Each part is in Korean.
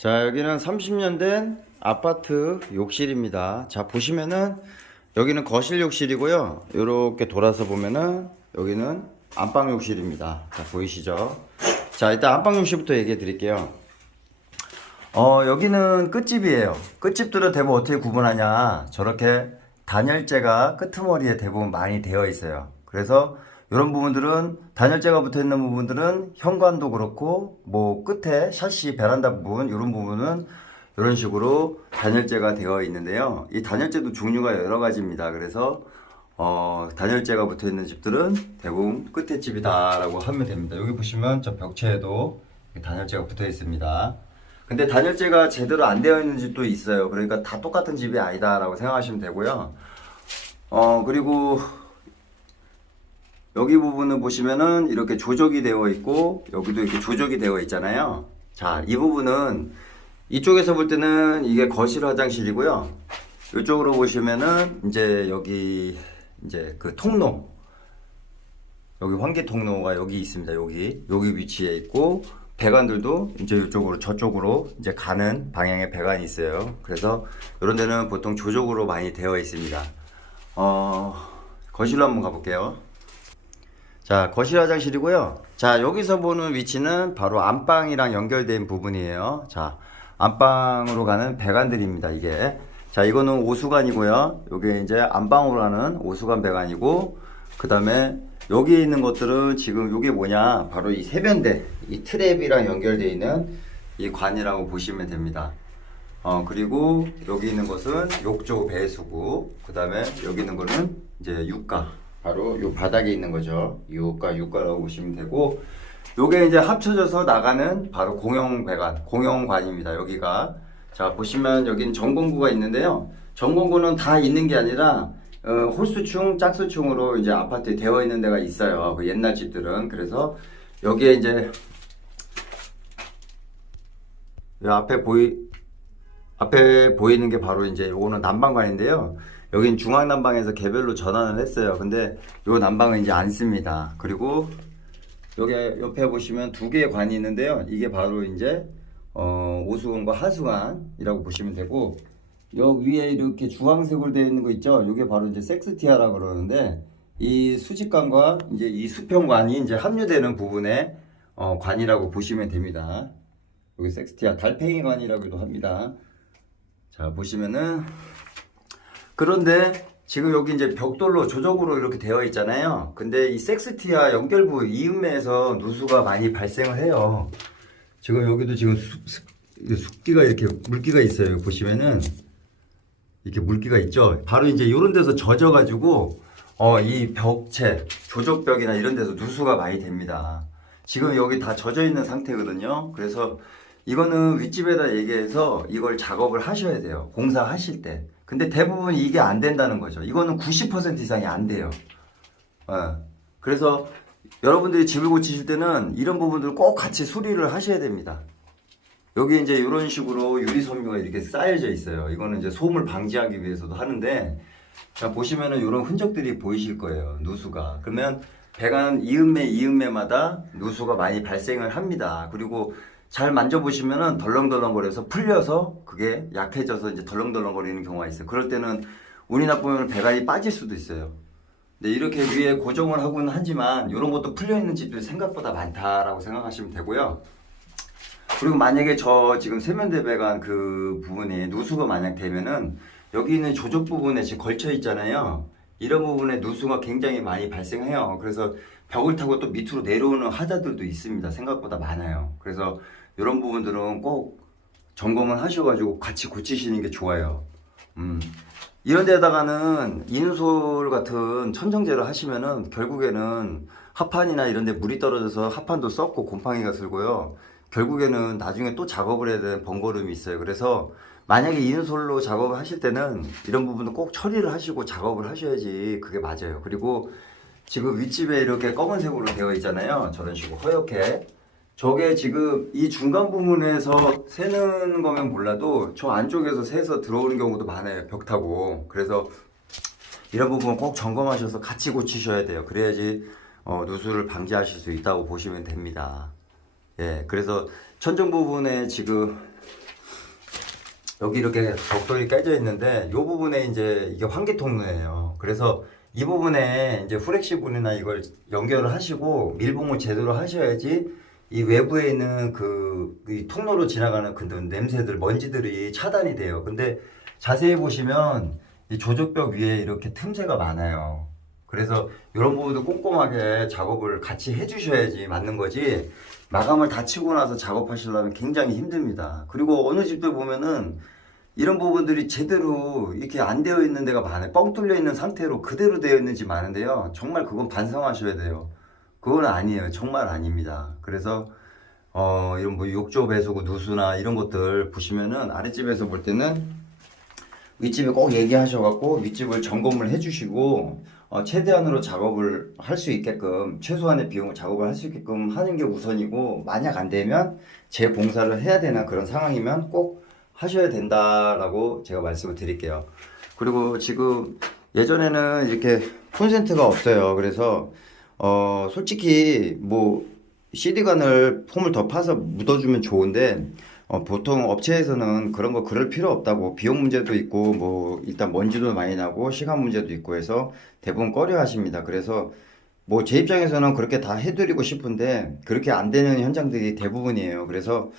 자, 여기는 30년 된 아파트 욕실입니다. 자, 보시면은 여기는 거실 욕실이고요. 이렇게 돌아서 보면은 여기는 안방 욕실입니다. 자, 보이시죠? 자, 일단 안방 욕실부터 얘기해 드릴게요. 여기는 끝집이에요. 끝집들은 대부분 어떻게 구분하냐? 저렇게 단열재가 끄트머리에 대부분 많이 되어 있어요. 그래서 이런 부분들은 단열재가 붙어 있는 부분들은 현관도 그렇고 뭐 끝에 샤시 베란다 부분 이런 부분은 이런 식으로 단열재가 되어 있는데요. 이 단열재도 종류가 여러 가지입니다. 그래서 단열재가 붙어 있는 집들은 대부분 끝에 집이다라고 하면 됩니다. 여기 보시면 저 벽체에도 단열재가 붙어 있습니다. 근데 단열재가 제대로 안 되어 있는 집도 있어요. 그러니까 다 똑같은 집이 아니다라고 생각하시면 되고요. 그리고 여기 부분을 보시면은 이렇게 조적이 되어 있고 여기도 이렇게 조적이 되어 있잖아요. 자, 이 부분은 이쪽에서 볼 때는 이게 거실 화장실이고요. 이쪽으로 보시면은 이제 여기 이제 그 통로, 여기 환기 통로가 여기 있습니다. 여기 위치에 있고 배관들도 이제 이쪽으로 저쪽으로 이제 가는 방향의 배관이 있어요. 그래서 이런 데는 보통 조적으로 많이 되어 있습니다. 거실로 한번 가볼게요. 자, 거실 화장실이고요. 자, 여기서 보는 위치는 바로 안방이랑 연결된 부분이에요. 자, 안방으로 가는 배관들입니다, 이게. 자, 이거는 오수관이고요. 요게 이제 안방으로 가는 오수관 배관이고, 그 다음에 여기 있는 것들은 지금 요게 뭐냐, 바로 이 세면대, 이 트랩이랑 연결되어 있는 이 관이라고 보시면 됩니다. 그리고 여기 있는 것은 욕조 배수구, 그 다음에 여기 있는 거는 이제 육가. 바로 요 바닥에 있는 거죠. 육가라고 보시면 되고, 요게 이제 합쳐져서 나가는 바로 공용 배관, 공용관입니다. 여기가. 자, 보시면 여기는 전공구가 있는데요. 전공구는 다 있는 게 아니라, 홀수층, 짝수층으로 이제 아파트에 되어 있는 데가 있어요. 그 옛날 집들은. 그래서 여기에 이제, 요 앞에 보이는 게 바로 이제 요거는 난방관인데요. 여긴 중앙난방에서 개별로 전환을 했어요. 근데 요 난방은 이제 안 씁니다. 그리고 여기 옆에 보시면 두 개의 관이 있는데요. 이게 바로 이제 오수관과 하수관이라고 보시면 되고, 여기 위에 이렇게 주황색으로 되어 있는 거 있죠? 이게 바로 이제 섹스티아라고 그러는데, 이 수직관과 이제 이 수평관이 이제 합류되는 부분의 관이라고 보시면 됩니다. 여기 섹스티아 달팽이관이라고도 합니다. 자, 보시면은, 그런데 지금 여기 이제 벽돌로 조적으로 이렇게 되어 있잖아요. 근데 이 섹스티아 연결부 이음매에서 누수가 많이 발생을 해요. 지금 여기도 지금 습기가 이렇게 물기가 있어요. 보시면은 이렇게 물기가 있죠. 바로 이제 이런 데서 젖어가지고 이 벽체, 조적벽이나 이런 데서 누수가 많이 됩니다. 지금 여기 다 젖어 있는 상태거든요. 그래서 이거는 윗집에다 얘기해서 이걸 작업을 하셔야 돼요. 공사하실 때. 근데 대부분 이게 안 된다는 거죠. 이거는 90% 이상이 안 돼요. 그래서 여러분들이 집을 고치실 때는 이런 부분들을 꼭 같이 수리를 하셔야 됩니다. 여기 이제 이런 식으로 유리 섬유가 이렇게 쌓여져 있어요. 이거는 이제 소음을 방지하기 위해서도 하는데, 자, 보시면은 이런 흔적들이 보이실 거예요. 누수가. 그러면 배관 이음매마다 누수가 많이 발생을 합니다. 그리고 잘 만져보시면은 덜렁덜렁거려서 풀려서 그게 약해져서 이제 덜렁덜렁거리는 경우가 있어요. 그럴 때는 운이 나쁘면 배관이 빠질 수도 있어요. 근데 이렇게 위에 고정을 하고는 하지만 이런 것도 풀려있는 집들이 생각보다 많다라고 생각하시면 되고요. 그리고 만약에 저 지금 세면대 배관 그 부분에 누수가 만약 되면은 여기 있는 조적 부분에 지금 걸쳐 있잖아요. 이런 부분에 누수가 굉장히 많이 발생해요. 그래서 벽을 타고 또 밑으로 내려오는 하자들도 있습니다. 생각보다 많아요. 그래서 이런 부분들은 꼭 점검을 하셔가지고 같이 고치시는 게 좋아요. 이런 데다가는 인솔 같은 천정제를 하시면은 결국에는 합판이나 이런 데 물이 떨어져서 합판도 썩고 곰팡이가 슬고요. 결국에는 나중에 또 작업을 해야 되는 번거로움이 있어요. 그래서 만약에 인솔로 작업을 하실 때는 이런 부분도 꼭 처리를 하시고 작업을 하셔야지 그게 맞아요. 그리고 지금 윗집에 이렇게 검은색으로 되어 있잖아요. 저런 식으로 허옇게. 저게 지금 이 중간 부분에서 새는 거면 몰라도 저 안쪽에서 새서 들어오는 경우도 많아요. 벽 타고. 그래서 이런 부분 꼭 점검하셔서 같이 고치셔야 돼요. 그래야지 누수를 방지하실 수 있다고 보시면 됩니다. 예, 그래서 천정 부분에 지금 여기 이렇게 벽돌이 깨져 있는데 이 부분에 이제 이게 환기 통로예요. 그래서 이 부분에 이제 후렉시블이나 이걸 연결을 하시고 밀봉을 제대로 하셔야지 이 외부에 있는 이 통로로 지나가는 그 냄새들, 먼지들이 차단이 돼요. 근데 자세히 보시면 이 조적벽 위에 이렇게 틈새가 많아요. 그래서 이런 부분도 꼼꼼하게 작업을 같이 해주셔야지 맞는 거지, 마감을 다 치고 나서 작업하시려면 굉장히 힘듭니다. 그리고 어느 집들 보면은 이런 부분들이 제대로 이렇게 안 되어 있는 데가 많아요. 뻥 뚫려 있는 상태로 그대로 되어 있는 집 많은데요. 정말 그건 반성하셔야 돼요. 그건 아니에요. 정말 아닙니다. 그래서 이런 뭐 욕조 배수구 누수나 이런 것들 보시면은 아랫집에서 볼 때는 윗집에 꼭 얘기하셔갖고 윗집을 점검을 해주시고 최대한으로 작업을 할 수 있게끔, 최소한의 비용을 작업을 할 수 있게끔 하는 게 우선이고, 만약 안 되면 재공사를 해야 되는 그런 상황이면 꼭 하셔야 된다라고 제가 말씀을 드릴게요. 그리고 지금 예전에는 이렇게 콘센트가 없어요. 그래서 솔직히 뭐 CD관을 폼을 더 파서 묻어주면 좋은데 보통 업체에서는 그런 거 그럴 필요 없다고, 비용 문제도 있고 뭐 일단 먼지도 많이 나고 시간 문제도 있고 해서 대부분 꺼려 하십니다. 그래서 뭐 제 입장에서는 그렇게 다 해드리고 싶은데 그렇게 안 되는 현장들이 대부분이에요. 그래서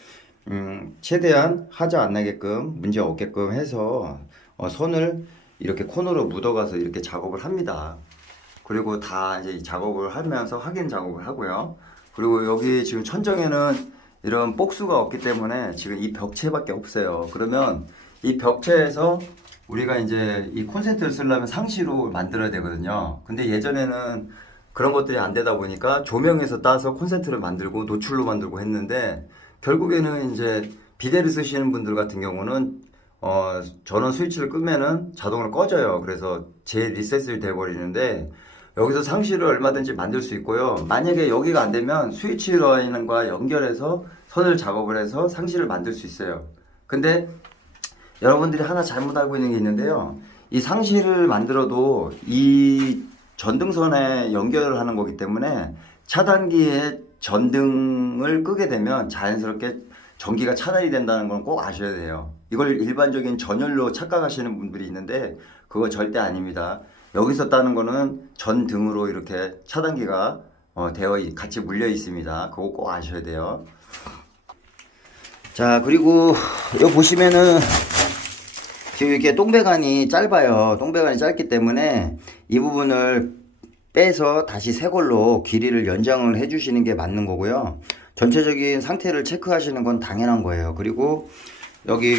최대한 하자 안 나게끔, 문제 없게끔 해서 선을 이렇게 코너로 묻어가서 이렇게 작업을 합니다. 그리고 다 이제 작업을 하면서 확인 작업을 하고요. 그리고 여기 지금 천정에는 이런 복수가 없기 때문에 지금 이 벽체밖에 없어요. 그러면 이 벽체에서 우리가 이제 이 콘센트를 쓰려면 상시로 만들어야 되거든요. 근데 예전에는 그런 것들이 안 되다 보니까 조명에서 따서 콘센트를 만들고 노출로 만들고 했는데, 결국에는 이제 비데를 쓰시는 분들 같은 경우는 전원 스위치를 끄면은 자동으로 꺼져요. 그래서 재리셋이 돼버리는데, 여기서 상시를 얼마든지 만들 수 있고요. 만약에 여기가 안 되면 스위치 라인과 연결해서 선을 작업을 해서 상시를 만들 수 있어요. 근데 여러분들이 하나 잘못 알고 있는 게 있는데요. 이 상시를 만들어도 이 전등선에 연결을 하는 거기 때문에 차단기에 전등을 끄게 되면 자연스럽게 전기가 차단이 된다는 건 꼭 아셔야 돼요. 이걸 일반적인 전열로 착각하시는 분들이 있는데 그거 절대 아닙니다. 여기서 따는 거는 전등으로 이렇게 차단기가 같이 물려 있습니다. 그거 꼭 아셔야 돼요. 자, 그리고 여기 보시면은 지금 이렇게 똥배관이 짧아요. 똥배관이 짧기 때문에 이 부분을 빼서 다시 새 걸로 길이를 연장을 해주시는 게 맞는 거고요. 전체적인 상태를 체크하시는 건 당연한 거예요. 그리고 여기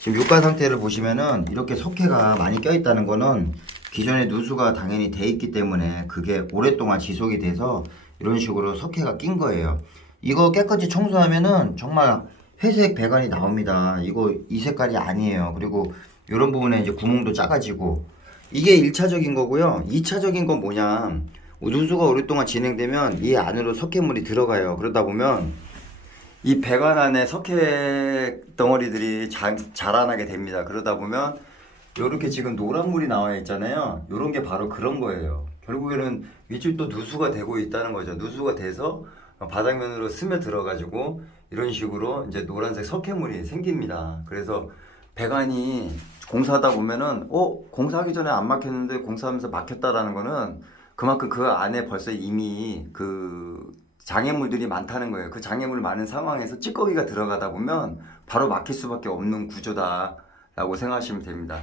지금 유가 상태를 보시면은 이렇게 석회가 많이 껴 있다는 거는 기존에 누수가 당연히 돼 있기 때문에 그게 오랫동안 지속이 돼서 이런 식으로 석회가 낀 거예요. 이거 깨끗이 청소하면은 정말 회색 배관이 나옵니다. 이거 이 색깔이 아니에요. 그리고 이런 부분에 이제 구멍도 작아지고, 이게 1차적인 거고요. 2차적인 건 뭐냐, 누수가 오랫동안 진행되면 이 안으로 석회물이 들어가요. 그러다 보면 이 배관 안에 석회 덩어리들이 자라나게 됩니다. 그러다 보면 이렇게 지금 노란물이 나와 있잖아요. 이런 게 바로 그런 거예요. 결국에는 윗집도 누수가 되고 있다는 거죠. 누수가 돼서 바닥면으로 스며들어 가지고 이런 식으로 이제 노란색 석회물이 생깁니다. 그래서 배관이 공사하다 보면은 공사하기 전에 안 막혔는데 공사하면서 막혔다라는 거는 그만큼 그 안에 벌써 이미 그 장애물들이 많다는 거예요. 그 장애물 많은 상황에서 찌꺼기가 들어가다 보면 바로 막힐 수밖에 없는 구조다라고 생각하시면 됩니다.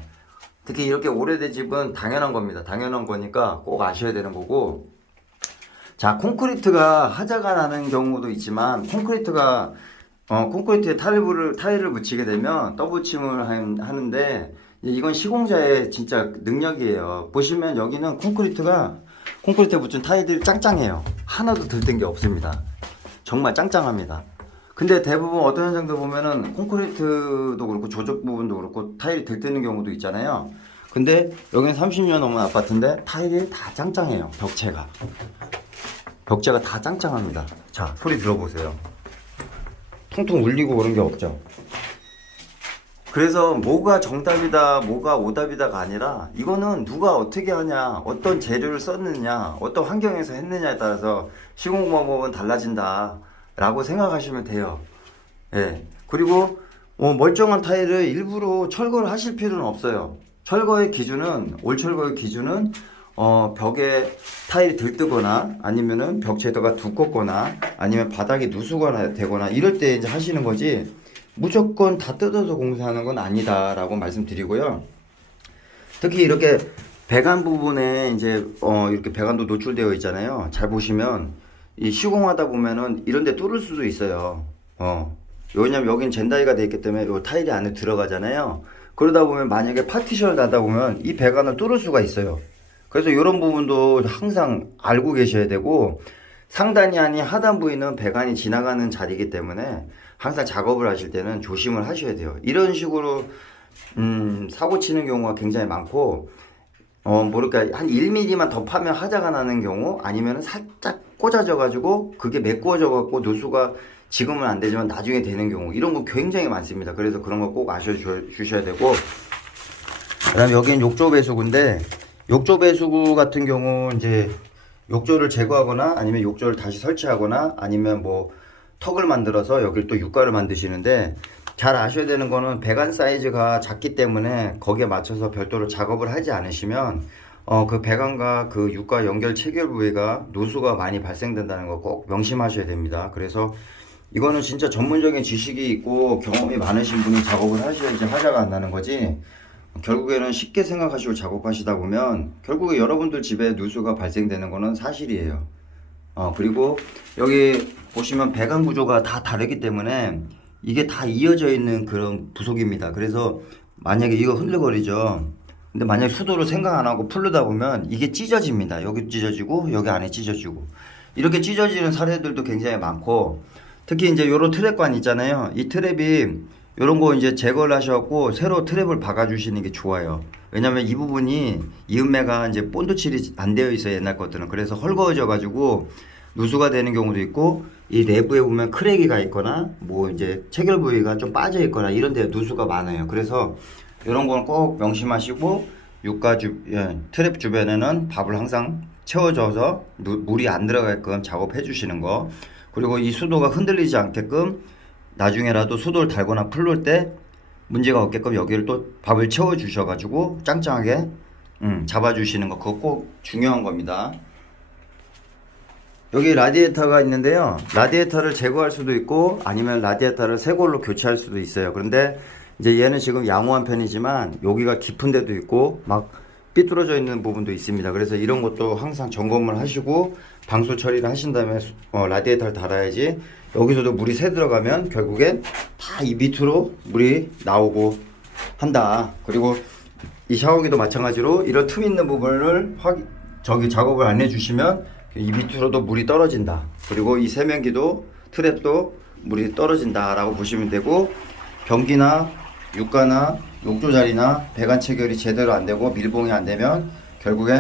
특히 이렇게 오래된 집은 당연한 겁니다. 당연한 거니까 꼭 아셔야 되는 거고, 자, 콘크리트가 하자가 나는 경우도 있지만 콘크리트에 타일을 붙이게 되면 떠붙임을 하는데 이건 시공자의 진짜 능력이에요. 보시면 여기는 콘크리트에 붙인 타일들이 짱짱해요. 하나도 들뜬 게 없습니다. 정말 짱짱합니다. 근데 대부분 어떤 현장들 보면은 콘크리트도 그렇고 조적 부분도 그렇고 타일이 들뜨는 경우도 있잖아요. 근데 여기는 30년 넘은 아파트인데 타일이 다 짱짱해요. 벽체가 다 짱짱합니다. 자, 소리 들어보세요. 퉁퉁 울리고 그런 게 없죠. 그래서 뭐가 정답이다, 뭐가 오답이다가 아니라 이거는 누가 어떻게 하냐, 어떤 재료를 썼느냐, 어떤 환경에서 했느냐에 따라서 시공 방법은 달라진다 라고 생각하시면 돼요. 예. 그리고 멀쩡한 타일을 일부러 철거를 하실 필요는 없어요. 철거의 기준은 올 철거의 기준은 벽에 타일이 들뜨거나 아니면은 벽 제도가 두껍거나 아니면 바닥이 누수가 되거나 이럴 때 이제 하시는 거지 무조건 다 뜯어서 공사하는 건 아니다라고 말씀드리고요. 특히 이렇게 배관 부분에 이제 이렇게 배관도 노출되어 있잖아요. 잘 보시면 이 시공하다 보면은 이런 데 뚫을 수도 있어요. 왜냐면 여긴 젠다이가 되어 있기 때문에 요 타일이 안에 들어가잖아요. 그러다 보면 만약에 파티션을 나다 보면 이 배관을 뚫을 수가 있어요. 그래서 이런 부분도 항상 알고 계셔야 되고 상단이 아닌 하단 부위는 배관이 지나가는 자리이기 때문에 항상 작업을 하실 때는 조심을 하셔야 돼요. 이런 식으로 사고 치는 경우가 굉장히 많고 모르니까 한 1mm만 더 파면 하자가 나는 경우 아니면 살짝 꽂아져 가지고 그게 메꾸어져 갖고 누수가 지금은 안 되지만 나중에 되는 경우 이런 거 굉장히 많습니다. 그래서 그런 거 꼭 아셔 주셔야 되고 그다음에 여기는 욕조 배수구인데 욕조 배수구 같은 경우 이제 욕조를 제거하거나 아니면 욕조를 다시 설치하거나 아니면 뭐 턱을 만들어서 여기를 또 육가를 만드시는데 잘 아셔야 되는 거는 배관 사이즈가 작기 때문에 거기에 맞춰서 별도로 작업을 하지 않으시면 그 배관과 그 육가 연결 체결 부위가 누수가 많이 발생된다는 거 꼭 명심하셔야 됩니다. 그래서 이거는 진짜 전문적인 지식이 있고 경험이 많으신 분이 작업을 하셔야지 하자가 안 나는 거지 결국에는 쉽게 생각하시고 작업하시다 보면 결국에 여러분들 집에 누수가 발생되는 거는 사실이에요. 그리고 여기 보시면 배관 구조가 다 다르기 때문에 이게 다 이어져 있는 그런 부속입니다. 그래서 만약에 이거 흔들거리죠. 근데 만약에 수도를 생각 안 하고 풀르다 보면 이게 찢어집니다. 여기 찢어지고 여기 안에 찢어지고 이렇게 찢어지는 사례들도 굉장히 많고 특히 이제 요런 트랩관 있잖아요. 이 트랩이 요런 거 이제 제거를 하셔갖고 새로 트랩을 박아주시는 게 좋아요. 왜냐면 이 부분이 이음매가 이제 본드칠이 안 되어 있어요. 옛날 것들은. 그래서 헐거워져 가지고 누수가 되는 경우도 있고 이 내부에 보면 크랙이 가 있거나 뭐 이제 체결 부위가 좀 빠져 있거나 이런 데 누수가 많아요. 그래서 이런 건 꼭 명심하시고 트랩 주변에는 밥을 항상 채워줘서 물이 안 들어가게끔 작업해 주시는 거. 그리고 이 수도가 흔들리지 않게끔 나중에라도 수도를 달거나 풀릴 때 문제가 없게끔 여기를 또 밥을 채워 주셔가지고 짱짱하게 잡아주시는 거 그거 꼭 중요한 겁니다. 여기 라디에이터가 있는데요. 라디에이터를 제거할 수도 있고 아니면 라디에이터를 새 걸로 교체할 수도 있어요. 그런데 이제 얘는 지금 양호한 편이지만 여기가 깊은 데도 있고 막 삐뚤어져 있는 부분도 있습니다. 그래서 이런 것도 항상 점검을 하시고 방수 처리를 하신 다음에 라디에이터를 달아야지 여기서도 물이 새 들어가면 결국엔 다 이 밑으로 물이 나오고 한다. 그리고 이 샤워기도 마찬가지로 이런 틈 있는 부분을 작업을 안 해주시면 이 밑으로도 물이 떨어진다. 그리고 이 세면기도 트랩도 물이 떨어진다 라고 보시면 되고 변기나 육가나 욕조 자리나 배관 체결이 제대로 안 되고 밀봉이 안 되면 결국엔